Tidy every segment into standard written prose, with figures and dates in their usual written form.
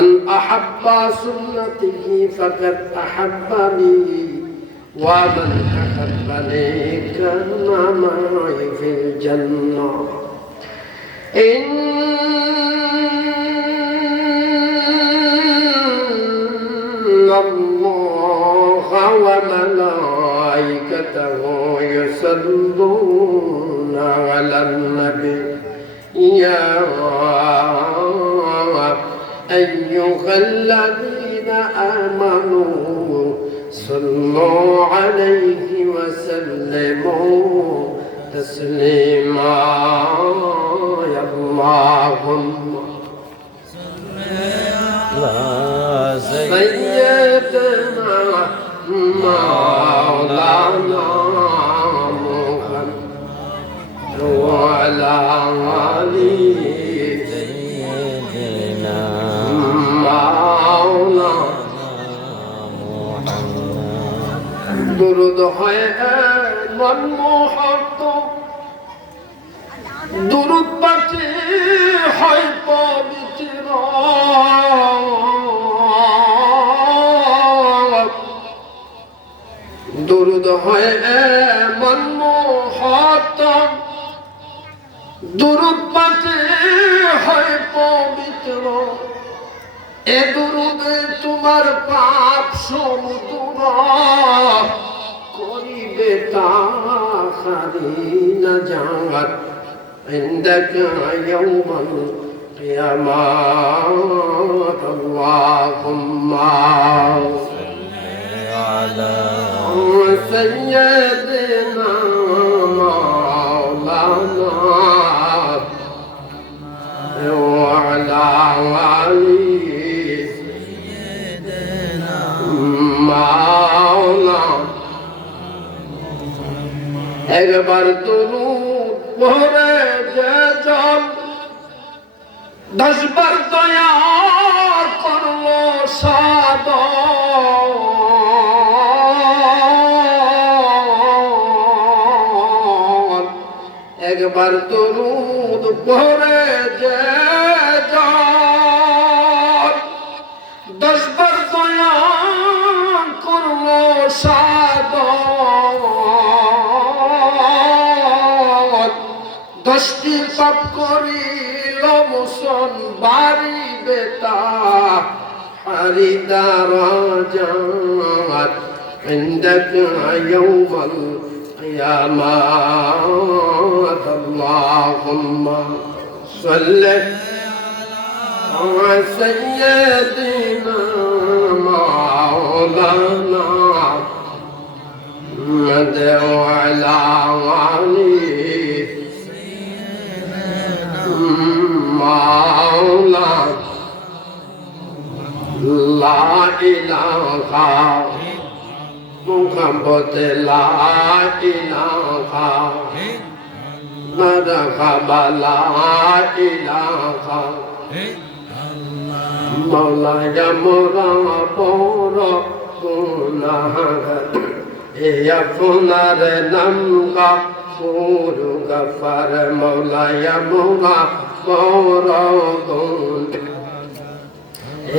من أحب سنته فقد أحبني ومن أحبني كان معي في الجنة إن الله وملائكته يصلون على النبي يا أيها الذين آمنوا صلوا عليه وسلموا تسليما يا اللهم سيدنا مولانا محمد وعلى آله سيدنا مولانا محمد درود ہے من محبت درود পাঠে হয় পবিত্র درود হয় من محبت درود পাঠে হয় পবিত্র এ দুরুদে তোমার পাপ সমুদ্র করিবে তাহারি নাজাত عندك يوم القيامة اللهم صل على سيدنا مولانا وعلى آله سيدنا مولانا একবার দুরূদ পড়ে যে জন 10 বার দয়া করলো সাদর একবার দুরূদ পড়ে যে জন 10 বার দয়া করলো সাদর 10টি পাপ করিল মুসন বাড়িবে তাহারি দারাজাত عندك يوم القيامة اللهم صل على سيدنا مولانا محمد وعلى آله مولا لا إله محمد لا إله مرحبا لا إله مولا يا مرا بورا গুনাহগার এ আপনার নাম গাফুর গফার মৌলা ইয়া মৌলা বরগুন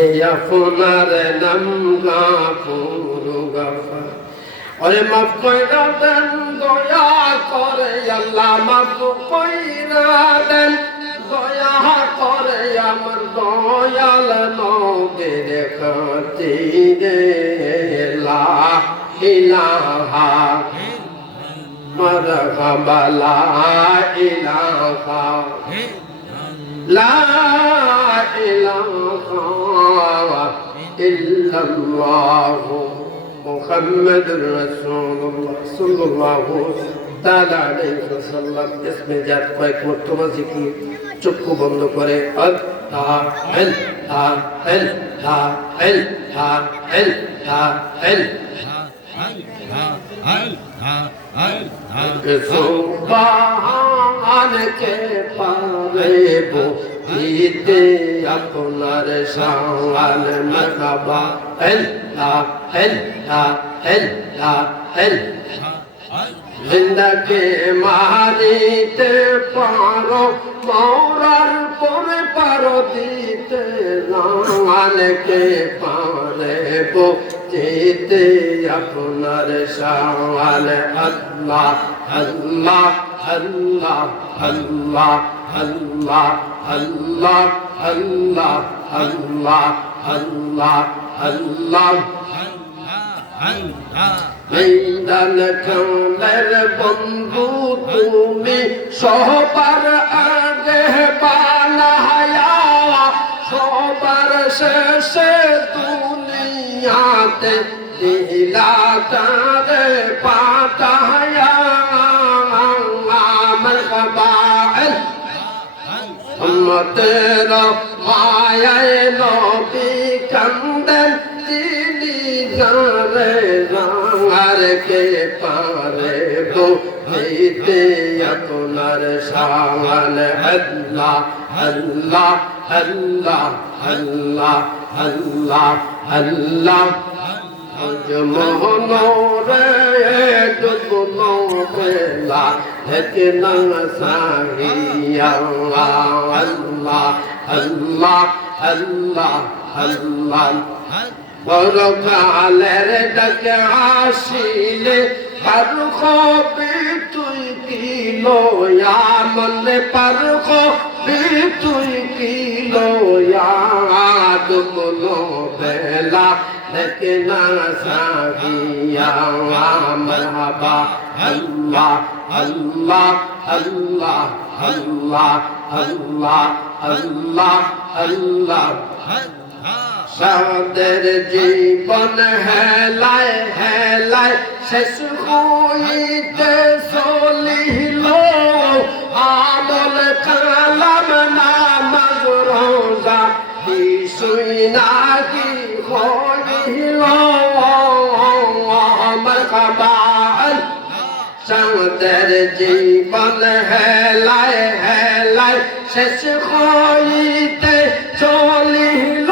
এ আপনার নাম গাফুর গফার ওরে মাফ কইরা দেন দয়া করে আল্লাহ মাফ কইরা দেন দয়া করে আমার দয়াল নবীর খাতিরে লা ইলাহা মারহাবা লা ইলাহা লা ইলাহা ইল্লাল্লাহ মুহাম্মাদুর রাসূলুল্লাহ সাল্লাল্লাহু তাআলা আলাইহি ওয়াসাল্লাম ইসমে জাত কয়েক মর্তবা জিকির চক্ষু বন্ধ করে আল্লাহ আল্লাহ আল্লাহ আল্লাহ আল্লাহ সুবহান কে পারে বলিতে আপনার শান মারহাবা আল্লাহ আল্লাহ আল্লাহ আল্লাহ জিন্দাকে মারিতে পারো মরার পরে পারো দিতে দিতে জানকে পারে বুঝিতে আপনার শান আল্লাহ আল্লাহ আল্লাহ আল্লাহ আল্লাহ আল্লাহ আল্লাহ আল্লাহ আল্লাহ আল্লাহ মৈদান কালের বন্ধু তুমি সবার আগে বানায়া সবার শেষে দুনিয়াতে দিলা তারে পাঠায়া মারহাবা উম্মতের মায়ায় নবী কান্দেন তিনি জানে আর কে পারে বুঝিতে আপনার শান আল্লাহ আল্লাহ আল্লাহ আল্লাহ আল্লাহ আল্লাহ মোহনরে ডুবনো বেলা হেতনা সাহিয়া আল্লাহ আল্লাহ আল্লাহ আল্লাহ পরকালের ডাকে আসিলে পার কবি তুই কিলো মনে পার কবি তুই কিলো ডুবনো বেলা দেখনা সাহিয়া মারহাবা আল্লাহ আল্লাহ আল্লাহ আল্লাহ আল্লাহ আল্লাহ আল্লাহ সাদের জীবন হেলায় হেলায় শেষ হইতে চলিল আমল কালাম নামাজ রোজা কিছুই নাকি হইল মারহাবা সাদের জীবন হেলায় হেলায় শেষ হইতে চলিল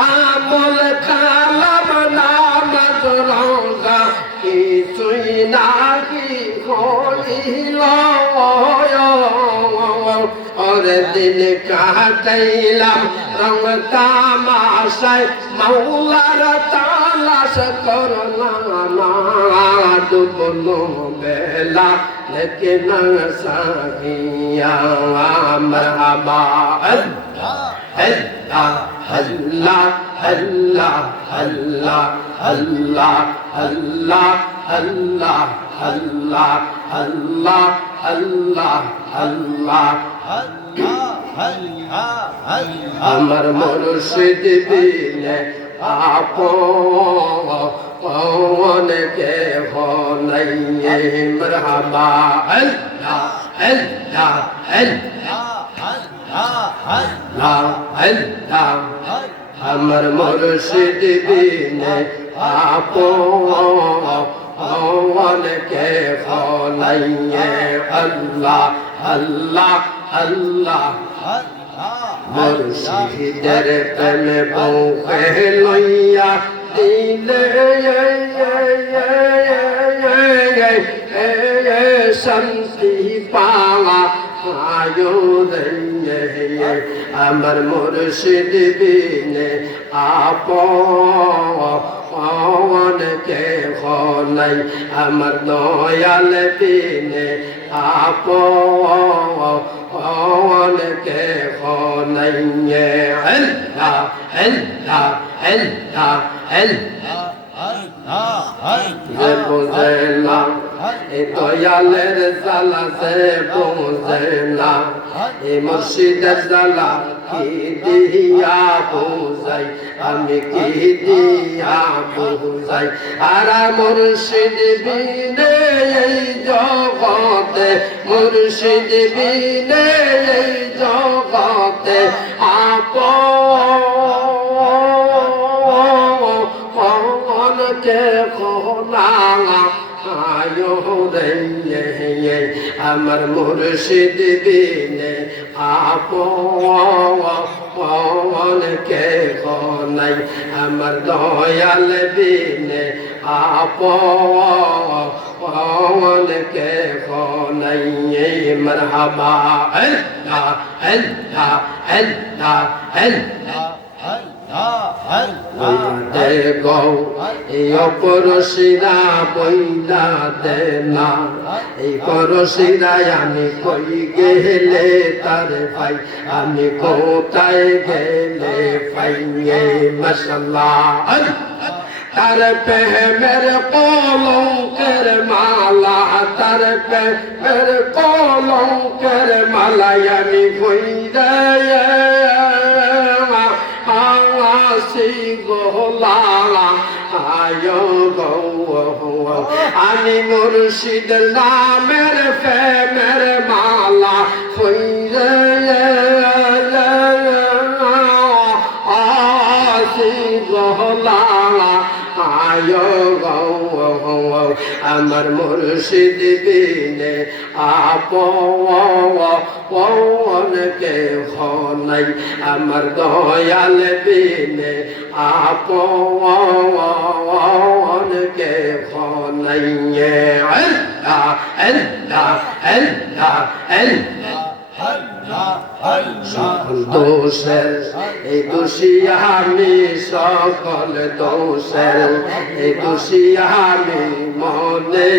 আমল কালাম নামাজ রোজা কিছুই নাকি হইল ওরে দিন কাটাইলাম রং তামাশায় মাওলার তালাশ করলাম ডুবনো বেলা লেকিন সাহিয়া মারহাবা আল্লাহ আল্লাহ আল্লাহ আল্লাহ আল্লাহ আল্লাহ আল্লাহ আল্লাহ আল্লাহ আল্লাহ আল্লাহ আল্লাহ আমার মুর্শিদ বিনে আপন কে নাই মারহাবা আল্লাহ আল্লাহ আল্লাহ আল্লাহ আমার মুর্শিদ বিনে আপন কে নাই আল্লাহ আল্লাহ আল্লাহ মুর্শিদের প্রেমে বউকে লইয়া দিলে শান্তি পাওয়া আয়ো আমার মুর্শিদ বিনে আপন কে নাই আমার দয়াল বিনে আপন কে নাই আল্লাহ আল্লাহ আল্লাহ যে বোঝে না এ দয়ালের জ্বালা যে বোঝে না এ মুর্শিদের জ্বালা কি দিয়া বোঝাই আমি কি দিয়া বোঝাই আর মুর্শিদ বিনে এই জগতে মুর্শিদ বিনে এই জগতে কে কোনা আয়ো রে আমার মুর্শিদ বিনে আপন কে নাই আমার দয়াল বিনে আপন কে নাই মারহাবা দেখো এই অপরশিরা বইলা দে না এই পরশিরায় আমি কই গেলে তার ভাই আমি কোথায় গেলে পাই মাশাআল্লাহ তার প্রেমের কলঙ্কের মালা তার প্রেমের কলঙ্কের মালা আমি কইরা আসি গোলা আয়ো গো আমি মুর্শিদের নামের প্রেমের মালা কইরা আসি গোলা আয়ো গো আমার মুর্শিদ বিনে আপন কে নাই আমার দয়াল বিনে আপন কে নাই আল্লাহ আল্লাহ আল্লাহ আল্লাহ সকল দোষের এই দোষী আমি সকল দোষের এই দোষী আমি মনে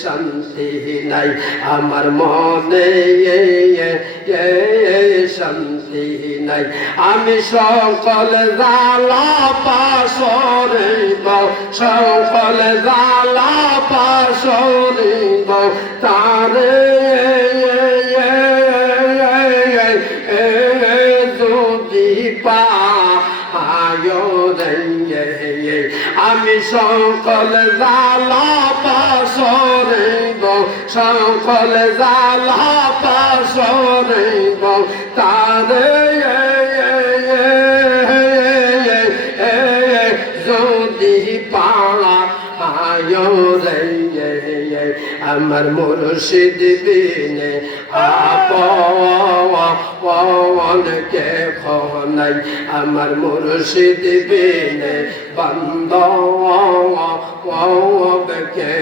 শান্তি নাই আমার মনে শান্তি নাই আমি সকল জালা পাশরিব সকল জালা পাশরিব তারে আমি সকল জালা পাশরিব সকল জালা পাশরিব তারে যদি পায় আমার মুর্শিদ বিনে আপন কে নাই আমার মুর্শিদ বিনে বান্দব কে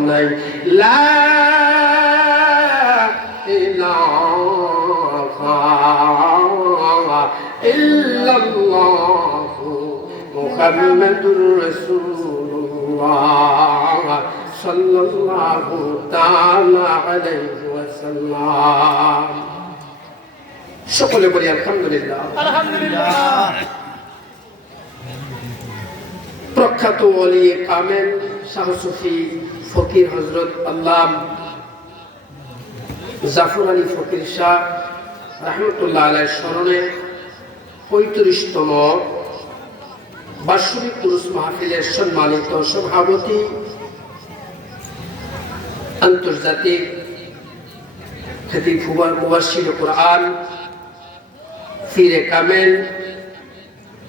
নাই লা ইলাহা ইল্লাল্লাহু মুহাম্মাদুর রাসূলুল্লাহ সাল্লাল্লাহু তাআলা আলাইহি ওয়াসাল্লাম সকলে বলি আলহামদুলিল্লাহ আলহামদুলিল্লাহ প্রখ্যাত ওলি কামেল শাহ সুফি ফকির হযরত আল্লাহ জাফর আলী ফকির শাহ রাহমাতুল্লাহ আলাইহির স্মরণে ৩৫তম বার্ষিক উরুস মাহফিলের সম্মানিত সভাপতি আন্তর্জাতিক খ্যাতি মুবাশশির কুরআন ফিরে কামেল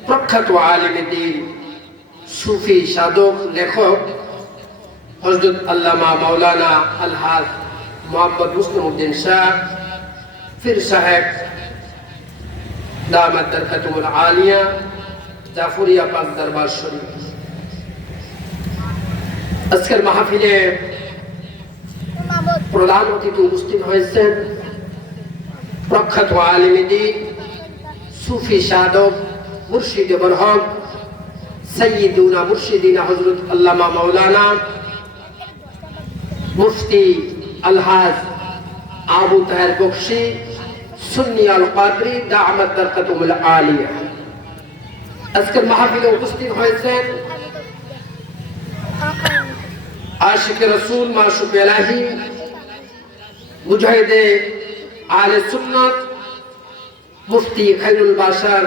প্রখ্যাত আলেম দ্বীন সুফি সাধক লেখক হযরত আল্লামা মাওলানা আলহাজ মোহাম্মদ মুসলিম উদ্দিন শাহ ফির সাহেব দামাত বরকাতুল আলিয়া জাফরিয়া পাক দরবার শরীফ আজকের মাহফিলে প্রধান অতিথি উপস্থিত হয়েছেন প্রখ্যাত আলেম দ্বীন সুফি সাধক মুর্শিদ বরহক সৈয়দুনা মুর্শিদিনা হযরত আল্লামা মাওলানা মুফতি আলহাজ আবু তাহের বখশী সুন্নি আল কাদরি দামাত বরকাতুল আলিয়া আজকের মাহফিলে উপস্থিত হয়েছেন আশিক রাসূল মাশুক ইলাহি মুজাহিদে আহলে সুন্নাত মুফতি খায়রুল বাশার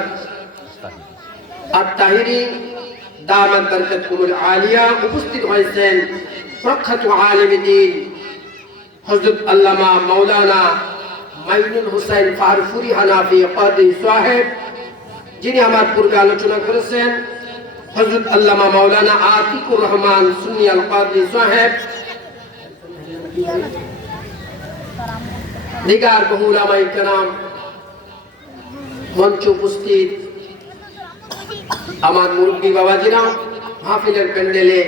আত-তাহিরি দামাত বরকাতুল আলিয়া উপস্থিত হয়েছেন প্রখ্যাত আলেম দ্বীন হযরত আল্লামা মাওলানা মাইনুল হোসেন ফারফুরি হানাফি কাদি সাহেব যিনি আমার পূর্বে আলোচনা করেছেন হযরত আল্লামা মাওলানা আতিকুর রহমান সুন্নি আল কাদি সাহেব দিগার বহু উলামায়ে কেরাম মঞ্চ উপস্থিত আমার মুরব্বী বাবাজিরা মাহফিলের প্যান্ডেলে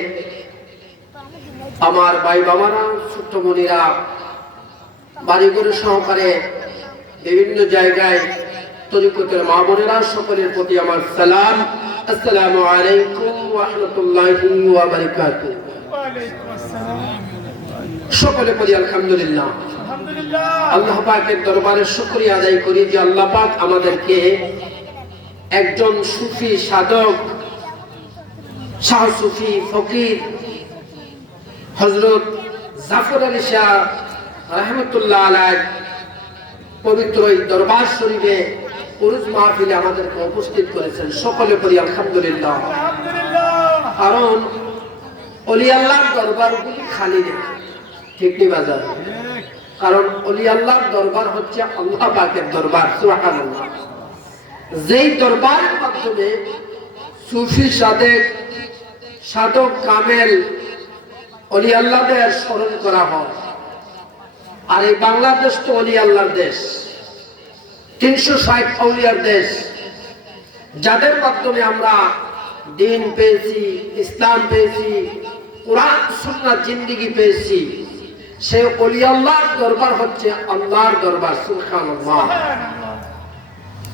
আমার ভাই বাবারা ছোট্ট বোনেরা বাড়িঘরে সহকারে বিভিন্ন জায়গায় তরিকতের মা বোনেরা সকলের প্রতি আমার সালাম। আসসালামু আলাইকুম ওয়া রাহমাতুল্লাহি ওয়া বারাকাতুহু। সকলে পড়ি আলহামদুলিল্লাহ। আল্লাহ পাকের দরবারে শুকরিয়া আদায় করি যে আল্লাহ পাক আমাদেরকে একজন সুফি সাধক, শাহ সুফি ফকির হযরত জাফর আলী শাহ রাহমাতুল্লাহ আলাইহি পবিত্র এই দরবার শরীফে উরুস মাহফিলে আমাদেরকে উপস্থিত করেছেন। সকলে পড়ি আলহামদুলিল্লাহ। কারণ ওলি আল্লাহর দরবারগুলি খালি নেই, ঠিক নেই বাজার। কারণ ওলি আল্লাহর দরবার হচ্ছে আল্লাহ পাকের দরবার, সুবহানাল্লাহ। যেই দরবারের মাধ্যমে সুফি সাধক কামেল ওলি আল্লাহদের স্মরণ করা হয়। আর এই বাংলাদেশ তো ওলি আল্লাহর দেশ, 360 আউলিয়ার দেশ, যাদের মাধ্যমে আমরা দিন পেয়েছি, ইসলাম পেয়েছি, কোরআন সুন্নাহ জিন্দেগি পেয়েছি। সেই ওলি আল্লাহর দরবার হচ্ছে আল্লাহর দরবার, সুবহানাল্লাহ।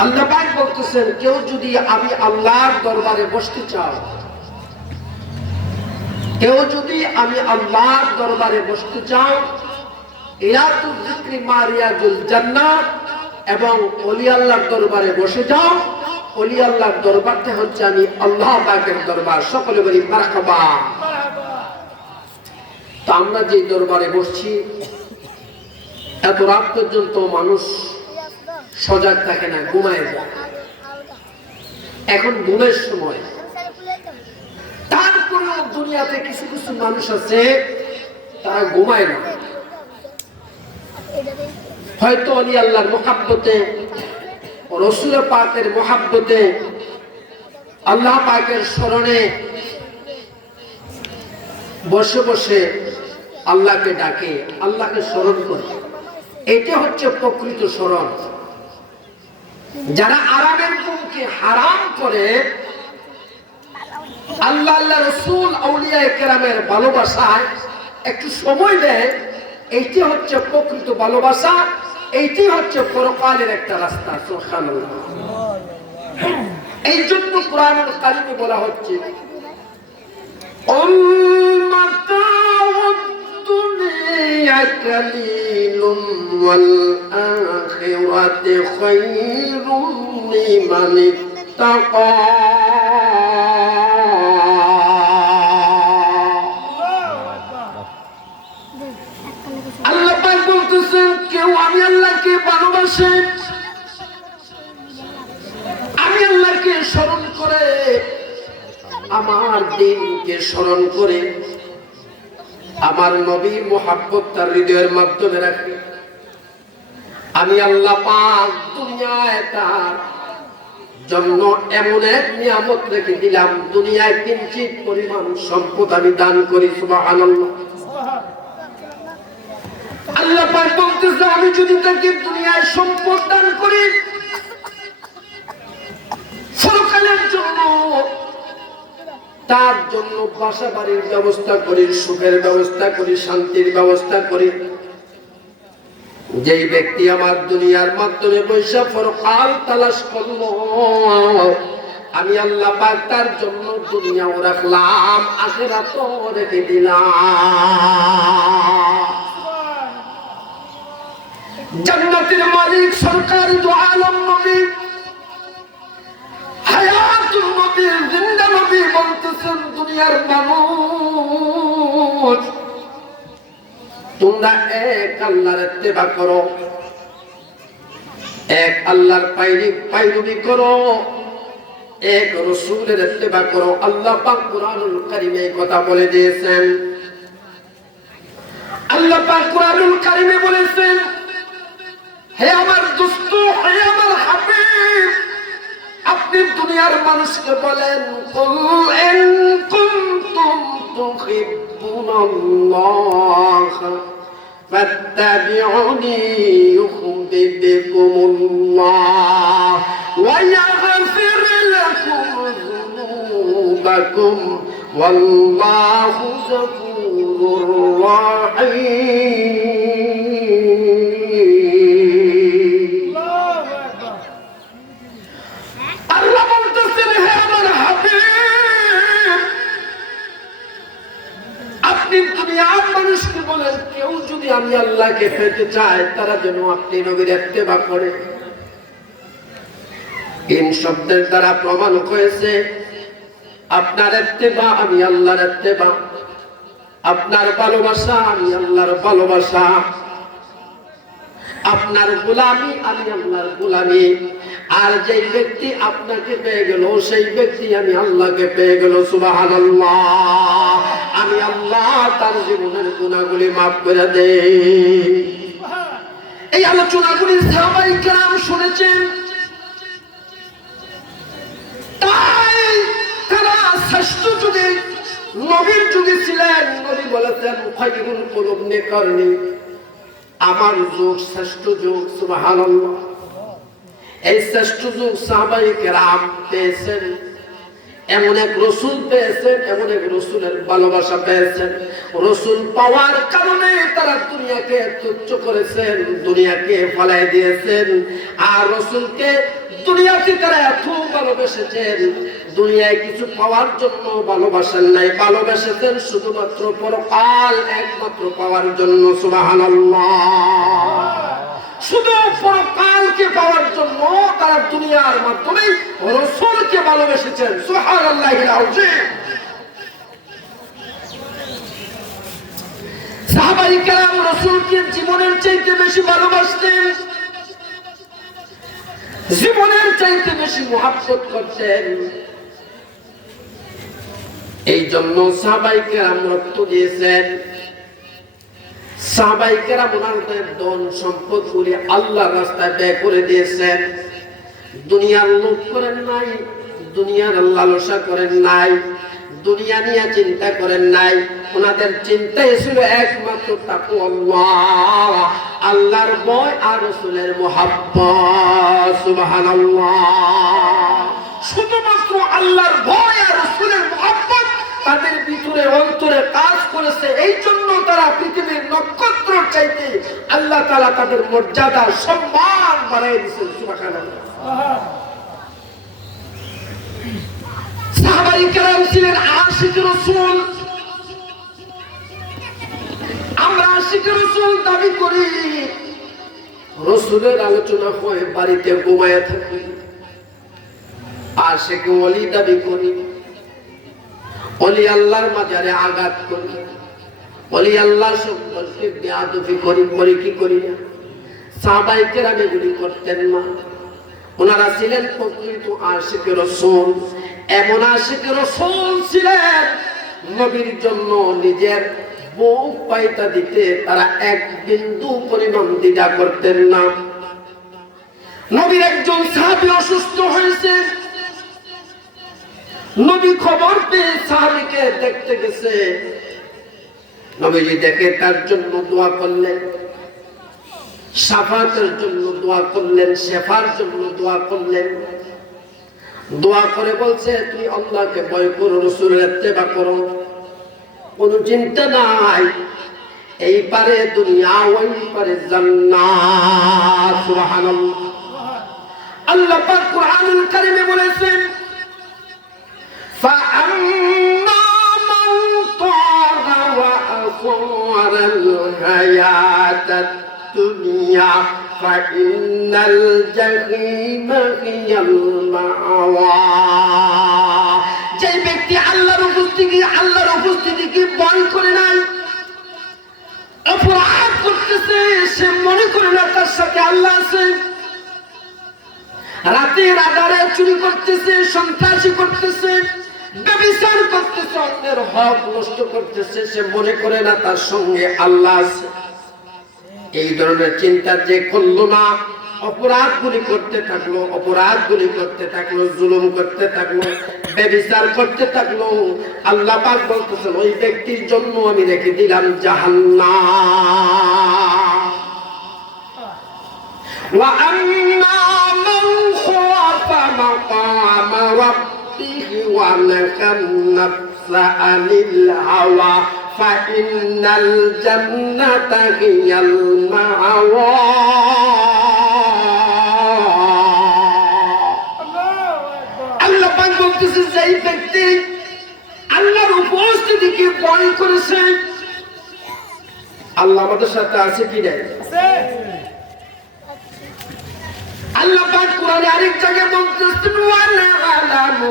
আল্লাহ পাক বলতেছেন, কেউ যদি আমি আল্লাহর দরবারে বসতে চাও, কেউ যদি আমি আল্লাহর দরবারে বসতে চাও, ইরাতুল যিকরি মারিয়াতুল জান্নাহ, এবং ওলি আল্লাহর দরবারে বসে যাও। ওলি আল্লাহর দরবারটা হচ্ছে আমি আল্লাহ পাকের দরবার। সকলে বলি মারহাবা। তো আমরা যে দরবারে বসছি, এত রাত পর্যন্ত মানুষ সজাগ থাকে না, ঘুমায় যায়। এখন ঘুমের সময়। তারপরেও দুনিয়াতে কিছু কিছু মানুষ আছে তারা ঘুমায় না। হয়তো ওলি আল্লাহর মুহাব্বতে, রাসূল পাকের মুহাব্বতে, আল্লাহ পাকের স্মরণে বসে বসে আল্লাহকে ডাকে, আল্লাহকে স্মরণ করে। এটা হচ্ছে প্রকৃত স্মরণ। যারা আরামের ঘুমকে হারাম করে, আল্লাহ আল্লাহ রাসূল আউলিয়া কেরামের ভালোবাসায় একটু সময় দেয়, এইটি হচ্ছে প্রকৃত ভালোবাসা। এইটি হচ্ছে পরকালের একটা রাস্তা, সুবহানাল্লাহ। এই জন্য কোরআনুল কারীমে বলা হচ্ছে, দুনিয়া কালিলুন ওয়াল আখিরাতু খায়রুন লিমান ইত্তাকা। কেউ আমি আল্লাহকে ভালোবাসে, আমি আল্লাহকে স্মরণ করে, আমার দিনকে স্মরণ করে, আমার নবীর মুহাব্বত তার হৃদয়ের মাধ্যমে রাখে, আমি আল্লাহ পাক দুনিয়ায় তার জন্য এমন এক নিয়ামত রেখে দিলাম, দুনিয়ায় কিঞ্চিত পরিমাণ সম্পদ আমি দান করি, সুবহানাল্লাহ। আল্লাহ পাক বলতেছে, আমি যদি তাকে দুনিয়ায় সম্পদ দান করি, পরকালের জন্য তার জন্য বাসা বাড়ির ব্যবস্থা করি, সুখের ব্যবস্থা করি, শান্তির ব্যবস্থা করি। যেই ব্যক্তি আমার দুনিয়ার মাধ্যমে পয়সা পরকাল তালাশ করলো, আমি আল্লাহ পাক তার জন্য দুনিয়াও রাখলাম, আখিরাতও রেখে দিলাম। জান্নাতের মালিক সরকার দু আলম নবী, হায়াতুল নবী, জিন্দা নবী বলতেছেন, দুনিয়ার মানুষ তোমরা এক আল্লাহর ইত্তেবা করো, এক আল্লাহর পায়রবি করো, এক রাসূলের ইত্তেবা করো। আল্লাহ পাক কুরআনুল কারীমে কথা বলে দিয়েছেন। আল্লাহ পাক কুরআনুল কারীমে বলেছেন, হে আমার দোস্ত, হে আমার হাবিব, আপনি দুনিয়ার মানুষকে বলেন, কুল ইন কুনতুম তুহিব্বুনাল্লাহ ফাত্তাবিউনি ইউহিব্বুকুমুল্লাহ ওয়া ইয়াগফির লাকুম যুনুবাকুম ওয়াল্লাহু গফুরুর রাহিম। আপনি দুনিয়ার মানুষকে বলেন কেউ যদি আমি আল্লাহকে পেতে চায় তারা যেন আপনি নবীর ইত্তেবা করে। ইন শব্দের দ্বারা প্রমাণ হয়েছে আপনার ইত্তেবা আমি আল্লাহর ইত্তেবা, আপনার ভালোবাসা আমি আল্লাহর ভালোবাসা, আপনার গোলামি আমি আল্লাহর গোলামি। আর যেই ব্যক্তি আপনাকে পেয়ে গেল সেই ব্যক্তি আমি আল্লাহকে পেয়ে গেল। সুবহানাল্লাহ। আমি আল্লাহ তার জীবনের গুনাহগুলি মাফ করে দেই। এই আলোচনাগুলি সাহাবায়ে কেরাম শুনেছেন, তাই তারা শ্রেষ্ঠ যুগে নবীর যুগে ছিলেন। নবী বলেছেন খায়রুল কুরুনি করনি, আমার যুগ শ্রেষ্ঠ যুগ। সুবহানাল্লাহ। এই শ্রেষ্ঠ যুগ সাহাবায়ে কেরাম পেয়েছেন, এমন এক রাসূল পেয়েছেন, এমন এক রাসূলের ভালোবাসা পেয়েছেন। রাসূল পাওয়ার কারণে তারা দুনিয়াকে তুচ্ছ করেছেন, দুনিয়াকে ফলাই দিয়েছেন। আর রাসূলকে দুনিয়াতে তারা এত ভালোবেসেছেন, দুনিয়ায় কিছু পাওয়ার জন্য ভালোবাসেন নাই, ভালোবেসেছেন শুধুমাত্র পরকাল একমাত্র পাওয়ার জন্য। সুবহানাল্লাহ। শুধু পরকালকে পাওয়ার জন্য তারা দুনিয়ার মাধ্যমে রাসূলকে ভালোবেসেছেন। সুবহানাল্লাহিল আযীম। সাহাবায়ে কেরাম রাসূলকে জীবনের চাইতে বেশি ভালোবাসতেন, জীবনের চাইতে বেশি মুহাব্বত করতেন। এই জন্য সাহাবায়ে কেরাম রক্ত দিয়েছেন। সাহাবায়ে কেরাম ওনাদের ধন সম্পদগুলি আল্লাহর রাস্তায় ব্যয় করে দিয়েছেন। দুনিয়ার লোভ করেন নাই, দুনিয়ার লালসা করেন নাই, দুনিয়া নিয়ে চিন্তা করেন নাই। ওনাদের চিন্তাই ছিল একমাত্র তাকওয়াল্লাহ, আল্লাহর ভয় আর রাসূলের মুহাব্বত। সুবহানাল্লাহ। শুধুমাত্র আল্লাহর ভয় আর রাসূলের মুহাব্বত তাদের ভিতরে অন্তরে কাজ করেছে। এই জন্য তারা পৃথিবীর নক্ষত্রের চাইতে আল্লাহ তাআলা তাদের মর্যাদা সম্মান বাড়ায় দিয়েছেন। সুবহানাল্লাহ। সাহাবায়ে কেরাম ছিলেন আশিক রাসূল। আমরা আশিক রাসূল দাবি করি, রাসূলের আলোচনা হয় বাড়িতে ঘুমায় থাকি। আশিক ওলি দাবি করি, ওলি আল্লাহর মাজারে আঘাত করি, ওলি আল্লাহ সম্পর্কে বেয়াদবি করি। করি কি করি না? সাহাবায়ে কেরাম এগুলি করতেন না। ওনারা ছিলেন প্রকৃত আশিক রাসূল। এমন আশিক রাসূল ছিলেন নবীর জন্য নিজের বুক পাইতা দিতে তারা এক বিন্দু পরিমাণ দ্বিধা করতেন না। নবীর একজন সাহাবী অসুস্থ হয়েছে, নবী খবর পেয়ে সাহাবীকে দেখতে গেছে। নবীজি দেখে তার জন্য দোয়া করলেন, শাফাতের জন্য দোয়া করলেন, শেফার জন্য দোয়া করলেন। দোয়া করে বলছে তুই আল্লাহকে ভয় করো, রাসূলের ইত্তেবা করো, কোনো চিন্তা নাই, এই পারে দুনিয়া ওই পারে জান্নাত। সুবহানাল্লাহ। আল্লাহ পাক কুরআনুল কারীমে বলেছেন فَأَمَّا مَنْ طَغَى وَآثَرَ الْحَيَاةَ الدُّنْيَا فَإِنَّ الْجَحِيمَ هِيَ الْمَأْوَى। যে ব্যক্তি আল্লাহর উপস্থিতিকে ভয় করে নাই, অপরাধ করতেছে, সে মনে করে না তার সাথে আল্লাহ আছে, রাতের আধারে চুরি করতেছে, সন্ত্রাসী করতেছে, ব্যভিচার করতেছে, অন্যের হক নষ্ট করতেছে, সে মনে করে না তার সঙ্গে আল্লাহ আছে। এই ধরনের চিন্তা যে করলো না, অপরাধগুলি করতে থাকলো, জুলুম করতে থাকলো, ব্যভিচার করতে থাকলো, আল্লাহ পাক বলতেছেন ওই ব্যক্তির জন্য আমি রেখে দিলাম জাহান্নাম। ওয়া আম্মা মান খাফা মাকামা রাব্বিহি ওয়া নাহান নাফসা আনিল হাওয়া ফাইন্নাল জান্নাতা হিয়াল মা'ওয়া। আল্লাহ পাক বলতেছেন যেই ব্যক্তি আল্লাহর উপস্থিতিকে ভয় করেছে, আল্লাহ আমাদের সাথে আছে কি নাই? আল্লাহ পাক কোরআনে আরেক জায়গায় বলতেছেন ওয়ালা আলামু